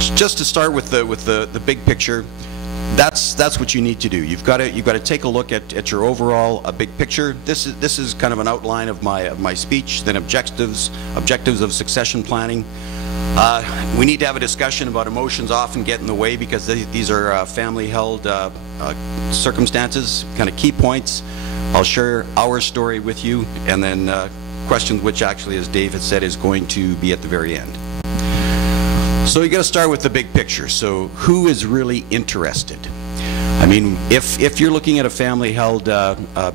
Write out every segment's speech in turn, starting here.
just to start with the big picture, that's what you need to do. You've got to take a look at your overall big picture. This is kind of an outline of my speech. Then objectives of succession planning. We need to have a discussion about emotions often get in the way because these are family-held circumstances, kind of key points. I'll share our story with you, and then questions, which actually, as Dave had said, is going to be at the very end. So you got to start with the big picture. So who is really interested? I mean, if you're looking at a family-held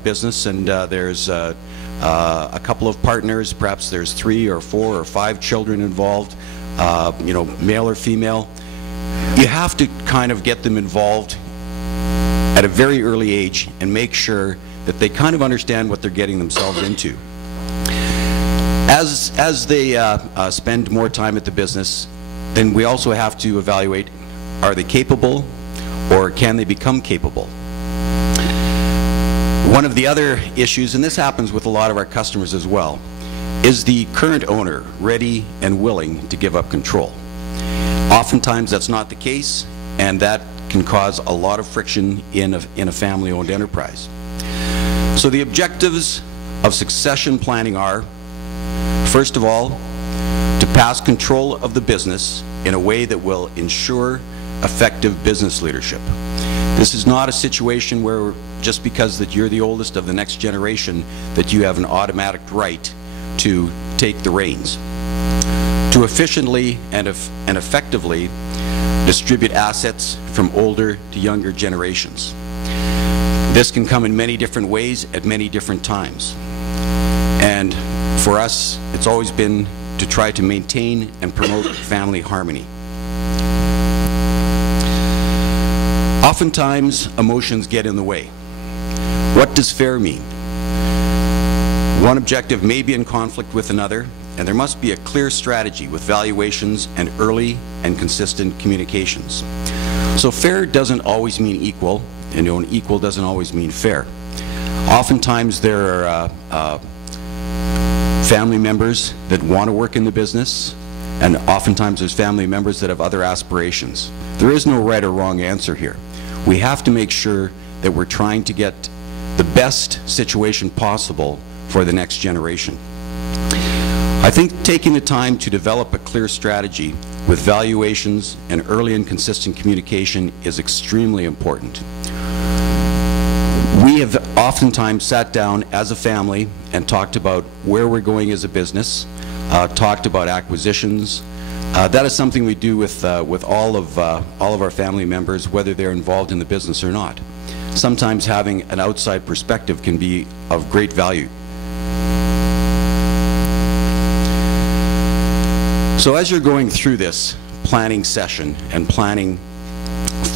business and there's a couple of partners, perhaps there's 3 or 4 or 5 children involved, you know, male or female, you have to kind of get them involved at a very early age and make sure that they kind of understand what they're getting themselves into. As they spend more time at the business, then we also have to evaluate, are they capable or can they become capable? One of the other issues, and this happens with a lot of our customers as well, is the current owner ready and willing to give up control? Oftentimes that's not the case, and that can cause a lot of friction in a family-owned enterprise. So the objectives of succession planning are, first of all, to pass control of the business in a way that will ensure effective business leadership. This is not a situation where just because that you're the oldest of the next generation that you have an automatic right to take the reins. To efficiently and effectively distribute assets from older to younger generations. This can come in many different ways at many different times. And for us, it's always been to try to maintain and promote family harmony. Oftentimes, emotions get in the way. What does fair mean? One objective may be in conflict with another, and there must be a clear strategy with valuations and early and consistent communications. So fair doesn't always mean equal, and equal doesn't always mean fair. Oftentimes there are family members that want to work in the business, and oftentimes there's family members that have other aspirations. There is no right or wrong answer here. We have to make sure that we're trying to get the best situation possible for the next generation. I think taking the time to develop a clear strategy with valuations and early and consistent communication is extremely important. We have oftentimes sat down as a family and talked about where we're going as a business, talked about acquisitions. That is something we do with all of our family members, whether they're involved in the business or not. Sometimes having an outside perspective can be of great value. So as you're going through this planning session and planning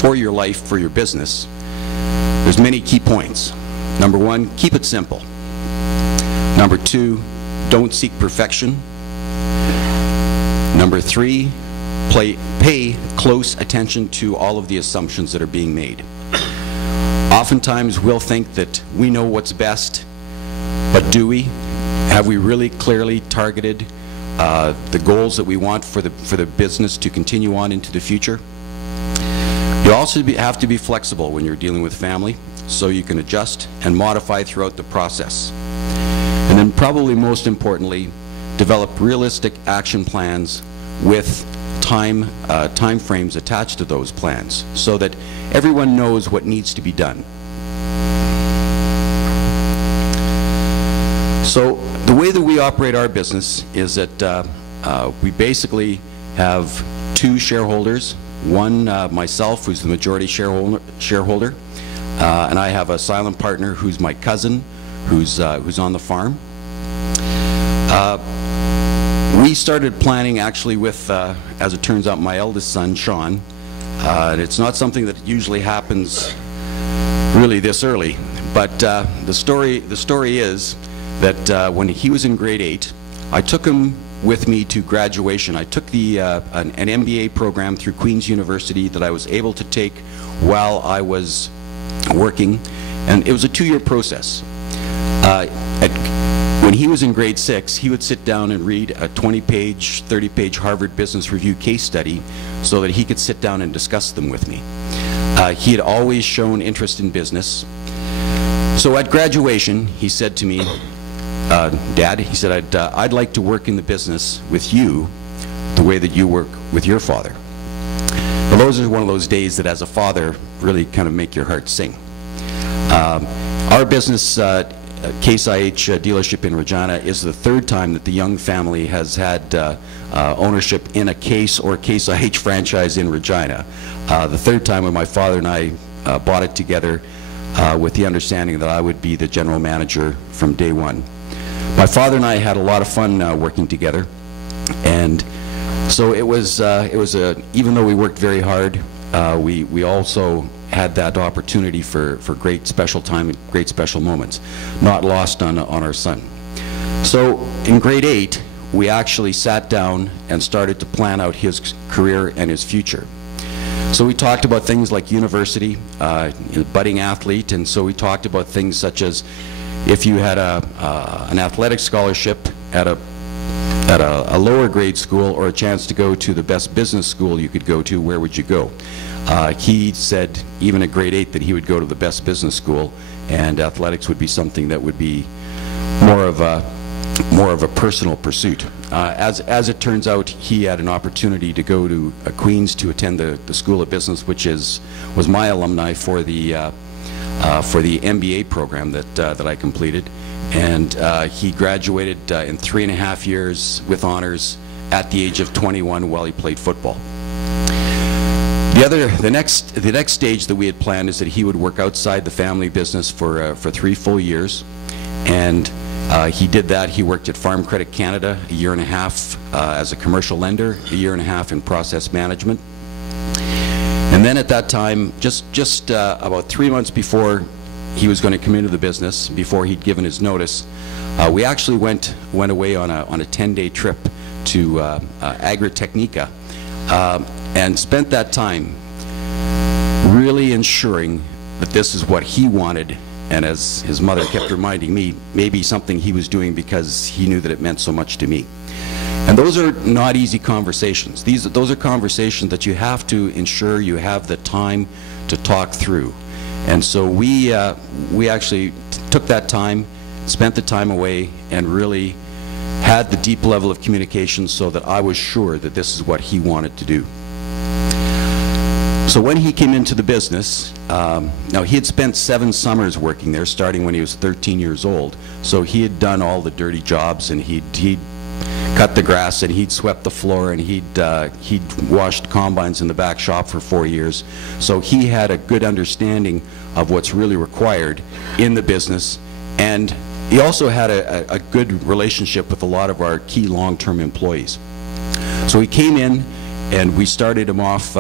for your life, for your business, there's many key points. Number 1, keep it simple. Number 2, don't seek perfection. Number 3, pay close attention to all of the assumptions that are being made. Oftentimes we'll think that we know what's best, but do we? Have we really clearly targeted the goals that we want for the business to continue on into the future? You also have to be flexible when you're dealing with family, so you can adjust and modify throughout the process. And then probably most importantly, develop realistic action plans with time frames attached to those plans so that everyone knows what needs to be done. So the way that we operate our business is that we basically have 2 shareholders. One, myself, who's the majority shareholder, and I have a silent partner who's my cousin, who's on the farm. We started planning actually with, as it turns out, my eldest son, Sean. And it's not something that usually happens really this early, but the story is that when he was in grade 8, I took him with me to graduation. I took an MBA program through Queen's University that I was able to take while I was working, and it was a 2-year process. When he was in grade 6, he would sit down and read a 20-page, 30-page Harvard Business Review case study so that he could sit down and discuss them with me. He had always shown interest in business. So at graduation, he said to me, Dad, he said, I'd like to work in the business with you the way that you work with your father. Well, those are one of those days that as a father really kind of make your heart sing. Our business, Case IH dealership in Regina, is the third time that the Young family has had ownership in a Case or Case IH franchise in Regina. The third time when my father and I bought it together with the understanding that I would be the general manager from day one. My father and I had a lot of fun working together, and so it was even though we worked very hard, we also had that opportunity for great special time and great special moments, not lost on our son. So in grade 8, we actually sat down and started to plan out his career and his future. So we talked about things like university, budding athlete, and so we talked about things such as if you had an athletic scholarship at a lower grade school or a chance to go to the best business school you could go to, where would you go? He said, even at grade 8, that he would go to the best business school, and athletics would be something that would be more of a personal pursuit. As it turns out, he had an opportunity to go to Queens to attend the School of Business, which was my alumni for the MBA program that I completed, and he graduated in 3.5 years with honors at the age of 21 while he played football. The next stage that we had planned is that he would work outside the family business for 3 full years, and he did that. He worked at Farm Credit Canada 1.5 years as a commercial lender, 1.5 years in process management. And then at that time, just about 3 months before he was going to come into the business, before he'd given his notice, we actually went away on a 10-day trip to Agritechnica, and spent that time really ensuring that this is what he wanted, and as his mother kept reminding me, maybe something he was doing because he knew that it meant so much to me. And those are not easy conversations. Those are conversations that you have to ensure you have the time to talk through. And so we actually took that time, spent the time away, and really had the deep level of communication so that I was sure that this is what he wanted to do. So when he came into the business, now he had spent 7 summers working there, starting when he was 13 years old. So he had done all the dirty jobs, and he'd cut the grass, and he'd swept the floor, and he'd washed combines in the back shop for 4 years. So he had a good understanding of what's really required in the business, and he also had a good relationship with a lot of our key long-term employees. So he came in, and we started him off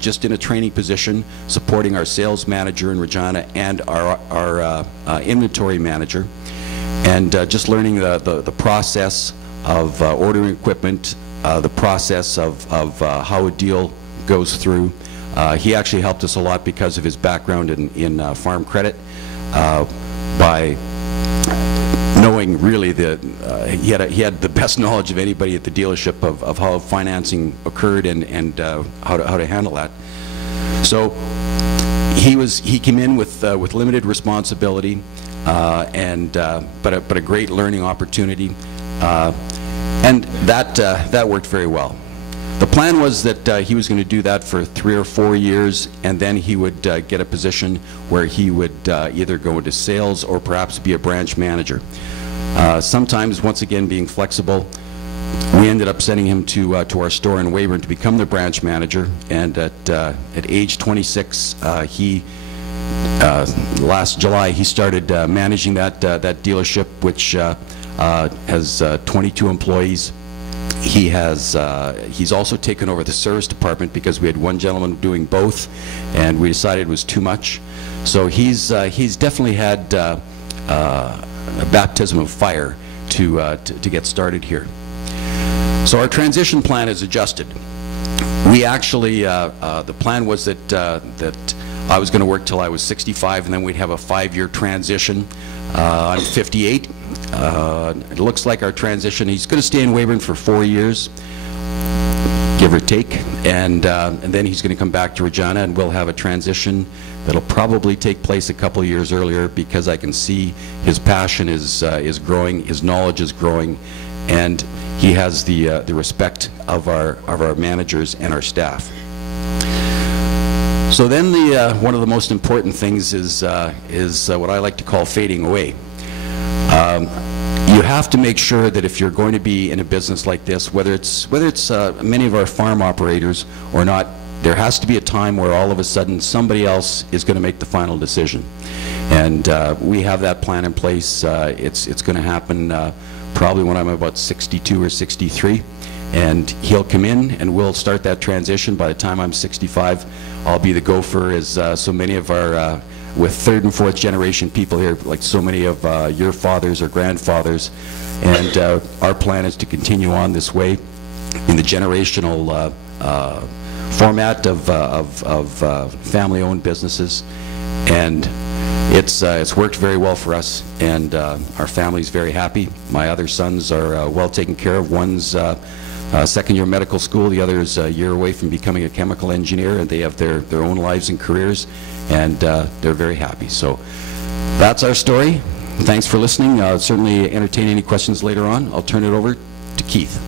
just in a training position, supporting our sales manager in Regina and our inventory manager, and just learning the process of ordering equipment, the process of how a deal goes through. He actually helped us a lot because of his background in farm credit, by knowing really that he had the best knowledge of anybody at the dealership of how financing occurred and how to handle that. So he came in with limited responsibility, but a great learning opportunity, and that worked very well. The plan was that he was going to do that for 3 or 4 years, and then he would get a position where he would either go into sales or perhaps be a branch manager. Sometimes, once again, being flexible, we ended up sending him to our store in Weyburn to become the branch manager, and at age 26, last July, he started managing that dealership, which has 22 employees. He's also taken over the service department because we had one gentleman doing both, and we decided it was too much. So he's definitely had a baptism of fire to get started here. So our transition plan is adjusted. We actually the plan was that I was going to work till I was 65, and then we'd have a 5-year transition. I'm 58, It looks like our transition, he's going to stay in Weyburn for 4 years, give or take, and then he's going to come back to Regina, and we'll have a transition that'll probably take place a couple of years earlier, because I can see his passion is growing, his knowledge is growing, and he has the respect of our managers and our staff. So then one of the most important things is what I like to call fading away. You have to make sure that if you're going to be in a business like this, whether it's many of our farm operators or not, there has to be a time where all of a sudden somebody else is going to make the final decision. And we have that plan in place. It's going to happen probably when I'm about 62 or 63. And he'll come in and we'll start that transition. By the time I'm 65, I'll be the gopher, as so many of our, with third and fourth generation people here, like so many of your fathers or grandfathers. And our plan is to continue on this way in the generational format of family-owned businesses. And it's worked very well for us, and our family's very happy. My other sons are well taken care of. One's second year medical school, the other is a year away from becoming a chemical engineer, and they have their own lives and careers, and they're very happy. So that's our story. Thanks for listening. Certainly entertain any questions later on. I'll turn it over to Keith.